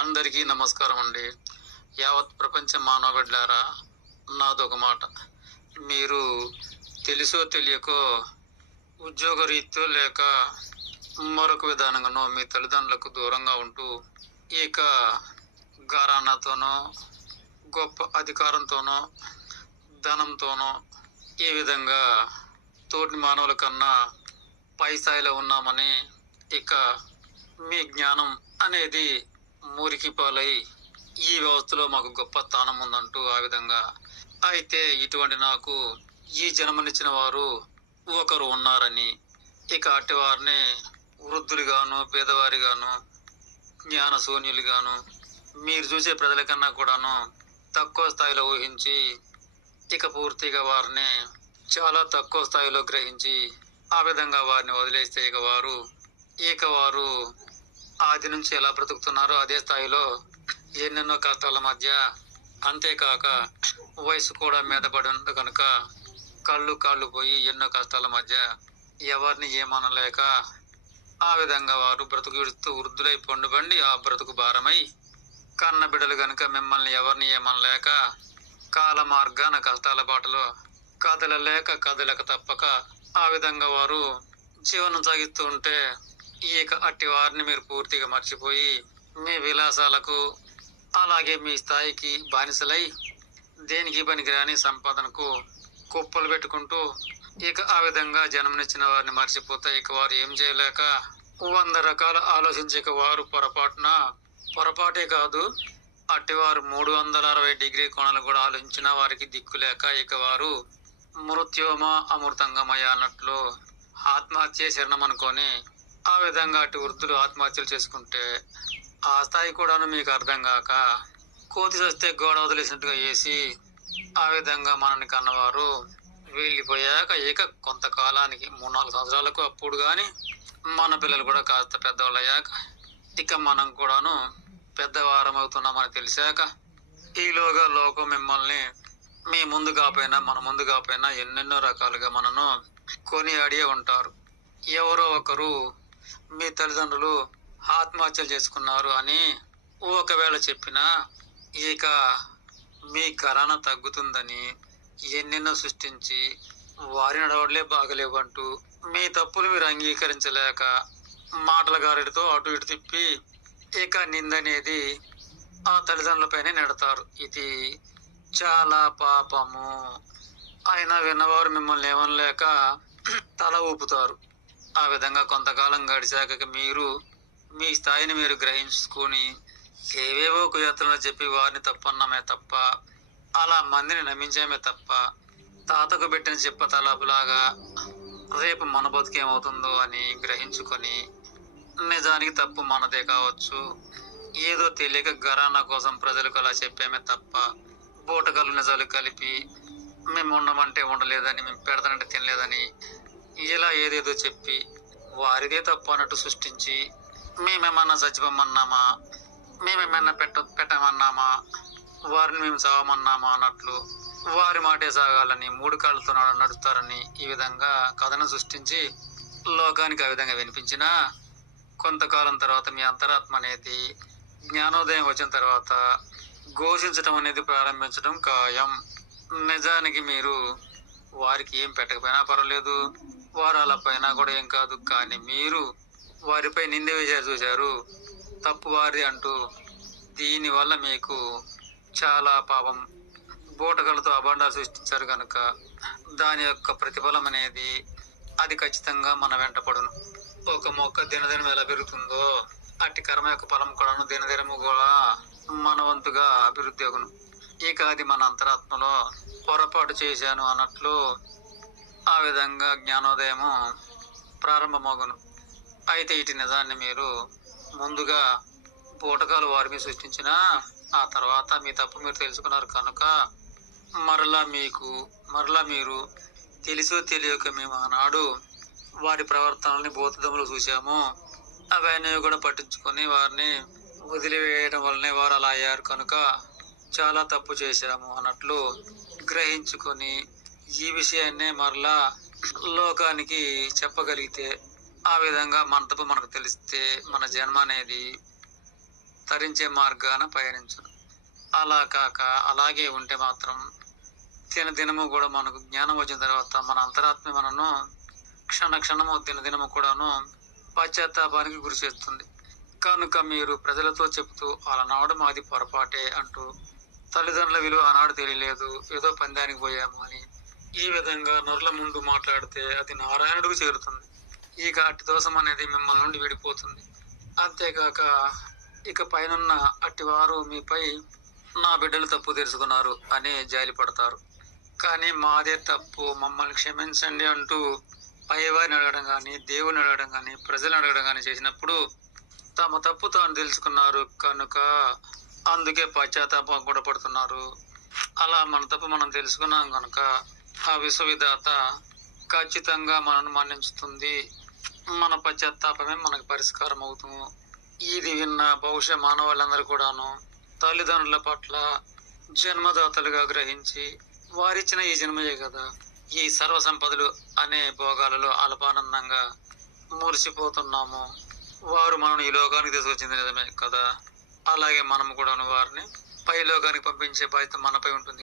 అందరికీ నమస్కారం అండి. యావత్ ప్రపంచ మానవబిడ్లారా నాదొక మాట. మీరు తెలుసో తెలియకో ఉద్యోగ రీత్యో లేక మరొక విధానంగానో మీ తల్లిదండ్రులకు దూరంగా ఉంటూ ఇక గారాణతోనో గొప్ప అధికారంతోనో ధనంతోనో ఈ విధంగా తోటి మానవుల కన్నా పై స్థాయిలో ఉన్నామని ఇక మీ జ్ఞానం అనేది మురికి పాలై ఈ వ్యవస్థలో మాకు గొప్ప స్థానం ఉందంటూ ఆ విధంగా. అయితే ఇటువంటి నాకు ఈ జన్మనిచ్చిన వారు ఒకరు ఉన్నారని ఇక అట్టి వారిని వృద్ధులుగాను పేదవారిగాను జ్ఞానశూన్యులుగాను మీరు చూసే ప్రజల కన్నా కూడాను తక్కువ స్థాయిలో ఊహించి ఇక పూర్తిగా వారిని చాలా తక్కువ స్థాయిలో గ్రహించి ఆ విధంగా వారిని వదిలేస్తే ఇక వారు ఇక వారు ఆది నుంచి ఎలా బ్రతుకుతున్నారో అదే స్థాయిలో ఎన్నెన్నో కష్టాల మధ్య అంతేకాక వయసు కూడా మీద పడి ఉంది కనుక కళ్ళు కాళ్ళు పోయి ఎన్నో కష్టాల మధ్య ఎవరిని ఏమనలేక ఆ విధంగా వారు బ్రతుకు విడుస్తూ వృద్ధులై పండుబండి ఆ బ్రతుకు భారమై కన్న బిడ్డలు గనుక మిమ్మల్ని ఎవరిని ఏమనలేక కాల మార్గాన కష్టాల బాటలో కదలలేక కదలక తప్పక ఆ విధంగా వారు జీవనం సాగిస్తూ ఉంటే ఇక అట్టి వారిని మీరు పూర్తిగా మర్చిపోయి మీ విలాసాలకు అలాగే మీ స్థాయికి బానిసలై దేనికి పనికిరాని సంపాదనకు కుప్పలు పెట్టుకుంటూ ఇక ఆ విధంగా జన్మనిచ్చిన వారిని మర్చిపోతే ఇక వారు ఏం చేయలేక వంద రకాల ఆలోచించక వారు పొరపాటున పొరపాటే కాదు అట్టివారు మూడు వందల అరవై డిగ్రీ కోణాలు కూడా ఆలోచించిన వారికి దిక్కులేక ఇక వారు మృత్యోమ అమృతంగమయ అన్నట్లు ఆత్మహత్య శరణం అనుకొని ఆ విధంగా అటు వృద్ధులు ఆత్మహత్యలు చేసుకుంటే ఆ స్థాయి కూడాను మీకు అర్థం కాక కోతి వస్తే గోడ వదిలేసినట్టుగా వేసి ఆ విధంగా మనల్ని కన్నవారు వెళ్ళిపోయాక ఇక కొంతకాలానికి మూడు నాలుగు సంవత్సరాలకు అప్పుడు కానీ మన పిల్లలు కూడా కాస్త పెద్దవాళ్ళు అయ్యాక ఇక మనం కూడాను పెద్దవారం అవుతున్నామని తెలిసాక ఈలోగా లోకం మిమ్మల్ని మీ ముందు కాపోయినా మన ముందు కాపోయినా ఎన్నెన్నో రకాలుగా మనను కొనియాడే ఉంటారు. ఎవరో ఒకరు మీ తల్లిదండ్రులు ఆత్మహత్యలు చేసుకున్నారు అని ఒకవేళ చెప్పినా ఇక మీ కరాన తగ్గుతుందని ఎన్నెన్నో సృష్టించి వారి నడవడలే బాగలేవంటూ మీ తప్పులు మీరు అంగీకరించలేక మాటల గారిడితో అటు ఇటు తిప్పి ఇక నిందనేది ఆ తల్లిదండ్రులపైనే నెడతారు. ఇది చాలా పాపము. అయినా విన్నవారు మిమ్మల్ని ఏమనలేక తల ఊపుతారు. ఆ విధంగా కొంతకాలం గడిచాక మీరు మీ స్థాయిని మీరు గ్రహించుకొని ఏవేవో కుయత్నలు చెప్పి వారిని తప్పన్నామే తప్ప అలా మందిని నమ్మించామే తప్ప తాతకు పెట్టిన చెప్ప తలపులాగా రేపు మన బతుకేమవుతుందో అని గ్రహించుకొని నిజానికి తప్పు మనదే కావచ్చు. ఏదో తెలియక గరానా కోసం ప్రజలకు అలా చెప్పామే తప్ప బూటకలు నిజాలు కలిపి మేము ఉండమంటే ఉండలేదని మేము పెడతానంటే తినలేదని ఇలా ఏదేదో చెప్పి వారిదే తప్పు అన్నట్టు సృష్టించి మేమేమన్నా చచ్చిపోమన్నామా? మేమేమన్నా పెట్ట పెట్టమన్నామా? వారిని మేము చావమన్నామా అన్నట్లు వారి మాటే సాగాలని మూడు కాళ్ళతో నడుస్తారని ఈ విధంగా కథను సృష్టించి లోకానికి ఆ విధంగా వినిపించినా కొంతకాలం తర్వాత మీ అంతరాత్మ అనేది జ్ఞానోదయం వచ్చిన తర్వాత ఘోషించడం అనేది ప్రారంభించడం ఖాయం. నిజానికి మీరు వారికి ఏం పెట్టకపోయినా పర్వాలేదు. వారు పైన కూడా ఏం కాదు కానీ మీరు వారిపై నింద వేశారు చూశారు. తప్పు వారి అంటూ దీనివల్ల మీకు చాలా పాపం. బూటకలతో అభండాలు సృష్టించారు కనుక దాని యొక్క ప్రతిఫలం అనేది అది ఖచ్చితంగా మన వెంటపడును ఒక మొక్క దినదినం ఎలా పెరుగుతుందో అట్టి కర్మ యొక్క ఫలం కూడాను దినదినము కూడా మన వంతుగా అభివృద్ధి అగును. ఇక అది మన అంతరాత్మలో పొరపాటు చేశాను అన్నట్లు ఆ విధంగా జ్ఞానోదయము ప్రారంభమగును. అయితే ఇటు నిజాన్ని మీరు ముందుగా బూటకాలు వారి మీద సృష్టించిన ఆ తర్వాత మీ తప్పు మీరు తెలుసుకున్నారు కనుక మరలా మీకు మరలా మీరు తెలుసో తెలియక మేము ఆనాడు వారి ప్రవర్తనల్ని బోధములు చూసాము అవన్నీ కూడా పట్టించుకొని వారిని వదిలివేయడం వల్లనే వారు అలా అయ్యారు కనుక చాలా తప్పు చేశాము అన్నట్లు గ్రహించుకొని ఈ విషయాన్నే మరలా లోకానికి చెప్పగలిగితే ఆ విధంగా మన మనకు తెలిస్తే మన జన్మ అనేది తరించే మార్గాన పయనించను అలా కాక అలాగే ఉంటే మాత్రం దిన దినము కూడా మనకు జ్ఞానం వచ్చిన తర్వాత మన అంతరాత్మ మనను క్షణ క్షణము దిన దినము కూడాను పశ్చాత్తాపానికి గురి చేస్తుంది. కనుక మీరు ప్రజలతో చెబుతూ అలనాడు మాది పొరపాటే అంటూ తల్లిదండ్రుల విలువ ఆనాడు తెలియలేదు. ఏదో పందానికి పోయాము అని ఈ విధంగా నరుల ముందు మాట్లాడితే అది నారాయణుడికి చేరుతుంది. ఇక అట్టి దోషం అనేది మిమ్మల్ని నుండి విడిపోతుంది. అంతేకాక ఇక పైనున్న అట్టివారు మీపై నా బిడ్డలు తప్పు తెలుసుకున్నారు అని జాలి పడతారు కానీ మాదే తప్పు మమ్మల్ని క్షమించండి అంటూ పైవారిని అడగడం కానీ దేవుని అడగడం కానీ ప్రజలను అడగడం కానీ చేసినప్పుడు తమ తప్పు తాను తెలుసుకున్నారు కనుక అందుకే పశ్చాత్తాపం కూడా పడుతున్నారు. అలా మన తప్పు మనం తెలుసుకున్నాం కనుక ఆ విశ్వవిధాత ఖచ్చితంగా మనను మన్నించుతుంది. మన పశ్చాత్తాపమే మనకు పరిష్కారం అవుతుంది ఇది విన్న బహుశా మానవాళ్ళందరూ కూడాను తల్లిదండ్రుల పట్ల జన్మదాతలుగా గ్రహించి వారిచ్చిన ఈ జన్మయే కదా. ఈ సర్వ సంపదలు అనే భోగాలలో అల్పానందంగా మురిసిపోతున్నాము. వారు మనం ఈ లోకానికి తీసుకొచ్చింది నిజమే కదా. అలాగే మనము కూడాను వారిని పై లోకానికి పంపించే బాధ్యత మనపై ఉంటుంది.